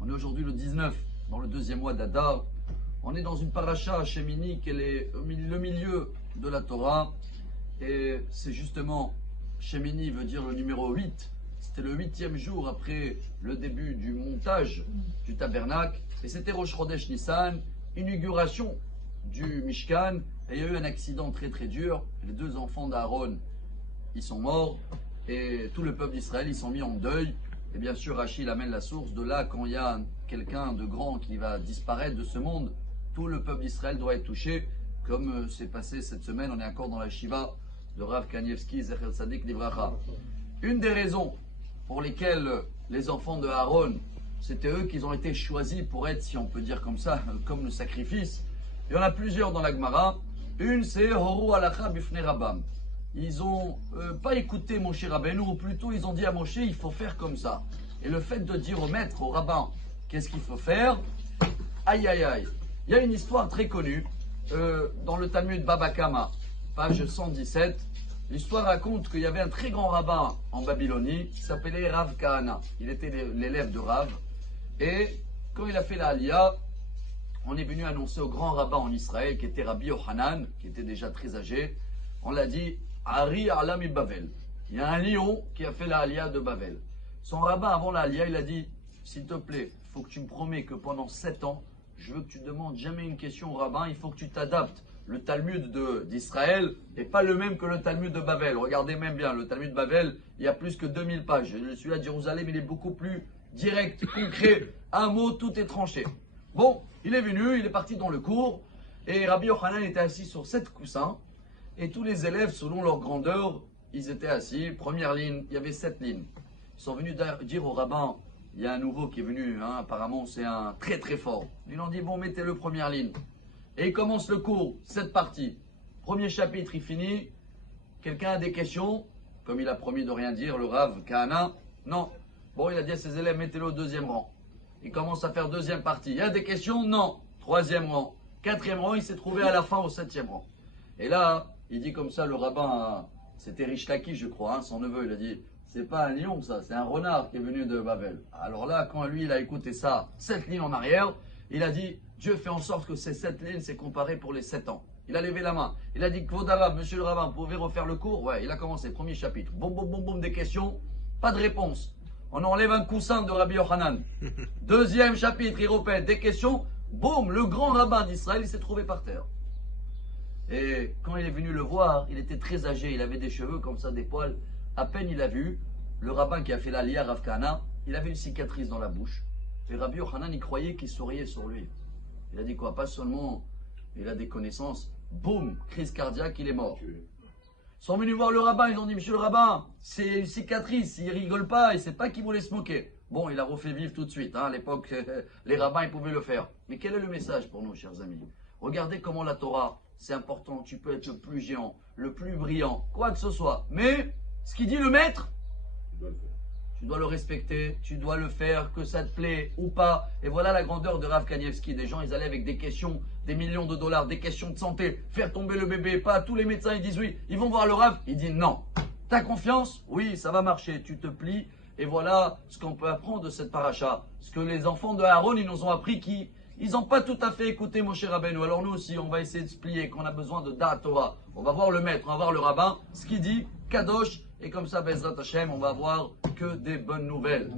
On est aujourd'hui le 19, dans le deuxième mois d'Adar. On est dans une paracha Shemini qui est le milieu de la Torah. Et c'est justement, Shemini veut dire le numéro 8. C'était le 8e jour après le début du montage du tabernacle. Et c'était Rosh Chodesh Nissan, inauguration du Mishkan. Et il y a eu un accident très très dur. Les deux enfants d'Aaron, ils sont morts. Et tout le peuple d'Israël, ils sont mis en deuil. Et bien sûr, Rachid amène la source de là, quand il y a quelqu'un de grand qui va disparaître de ce monde, tout le peuple d'Israël doit être touché. Comme c'est passé cette semaine, on est encore dans la Shiva de Rav Kanievski, Zecher Tzadik Livracha. Une des raisons pour lesquelles les enfants de Aaron, c'était eux qui ont été choisis pour être, si on peut dire comme ça, comme le sacrifice. Il y en a plusieurs dans la Gemara. Une, c'est Horu Alacha Bifnei Rabam. Ils n'ont pas écouté Moshe Rabbeinu, ou plutôt ils ont dit à Moshe, il faut faire comme ça. Et le fait de dire au maître, au rabbin, qu'est-ce qu'il faut faire, aïe aïe aïe. Il y a une histoire très connue dans le Talmud Baba Kama, page 117. L'histoire raconte qu'il y avait un très grand rabbin en Babylonie qui s'appelait Rav Kahana. Il était l'élève de Rav. Et quand il a fait la Aliyah, on est venu annoncer au grand rabbin en Israël, qui était Rabbi Yochanan, qui était déjà très âgé. On l'a dit, Ari Alami Bavel. Il y a un lion qui a fait la Aliyah de Bavel. Son rabbin, avant la Aliyah, il a dit, s'il te plaît, il faut que tu me promets que pendant 7 ans, je veux que tu ne demandes jamais une question au rabbin, il faut que tu t'adaptes. Le Talmud d'Israël n'est pas le même que le Talmud de Bavel. Regardez même bien, le Talmud de Bavel, il y a plus que 2000 pages. Celui-là de Jérusalem, il est beaucoup plus direct, concret. Un mot, tout est tranché. Bon, il est venu, il est parti dans le cours, et Rabbi Yochanan était assis sur 7 coussins, et tous les élèves, selon leur grandeur, ils étaient assis. Première ligne, il y avait 7 lignes. Ils sont venus dire au rabbin, il y a un nouveau qui est venu, hein, apparemment c'est un très très fort. Ils lui ont dit, bon, mettez-le première ligne. Et il commence le cours, cette partie. Premier chapitre, il finit. Quelqu'un a des questions? Comme il a promis de rien dire, le Rav Kahana, non. Bon, il a dit à ses élèves, mettez-le au 2e rang. Il commence à faire 2e partie. Il y a des questions? Non. 3e rang. 4e rang, il s'est trouvé à la fin au 7e rang. Et là, il dit comme ça, le rabbin, c'était Rishlaki, je crois, hein, son neveu, il a dit, c'est pas un lion ça, c'est un renard qui est venu de Babel. Alors là, quand lui, il a écouté ça, 7 lignes en arrière, il a dit, Dieu fait en sorte que ces 7 lignes, c'est comparé pour les 7 ans. Il a levé la main. Il a dit, Kvodara, monsieur le rabbin, vous pouvez refaire le cours? Ouais, il a commencé, premier chapitre. Boum, boum, boum, boum, des questions, pas de réponse. On enlève un coussin de Rabbi Yochanan. 2e chapitre, il répète des questions. Boum, le grand rabbin d'Israël, il s'est trouvé par terre. Et quand il est venu le voir, il était très âgé, il avait des cheveux comme ça, des poils. À peine il a vu, le rabbin qui a fait l'Aliyah, Rav Kahana, il avait une cicatrice dans la bouche. Et Rabbi Yochanan, il croyait qu'il souriait sur lui. Il a dit quoi? Pas seulement il a des connaissances, boum, crise cardiaque, il est mort. Ils sont venus voir le rabbin, ils ont dit, monsieur le rabbin, c'est une cicatrice, il rigole pas, il sait pas qu'il voulait se moquer. Bon, il a refait vivre tout de suite, hein. À l'époque, les rabbins, ils pouvaient le faire. Mais quel est le message pour nous, chers amis? Regardez comment la Torah, c'est important, tu peux être le plus géant, le plus brillant, quoi que ce soit. Mais, ce qu'il dit le maître, tu dois le respecter, tu dois le faire, que ça te plaît ou pas. Et voilà la grandeur de Rav Kanievski. Des gens, ils allaient avec des questions, des millions de dollars, des questions de santé, faire tomber le bébé, pas. Tous les médecins, ils disent oui. Ils vont voir le Rav, il dit non. T'as confiance? Oui, ça va marcher, tu te plies. Et voilà ce qu'on peut apprendre de cette paracha. Ce que les enfants de Aaron, ils nous ont appris ils n'ont pas tout à fait écouté Moshe Rabbeinu. Alors nous aussi, on va essayer de se plier, qu'on a besoin de Da'at Torah. On va voir le maître, on va voir le rabbin, ce qu'il dit, Kadosh, et comme ça, Bezrat Hashem, on va voir que des bonnes nouvelles.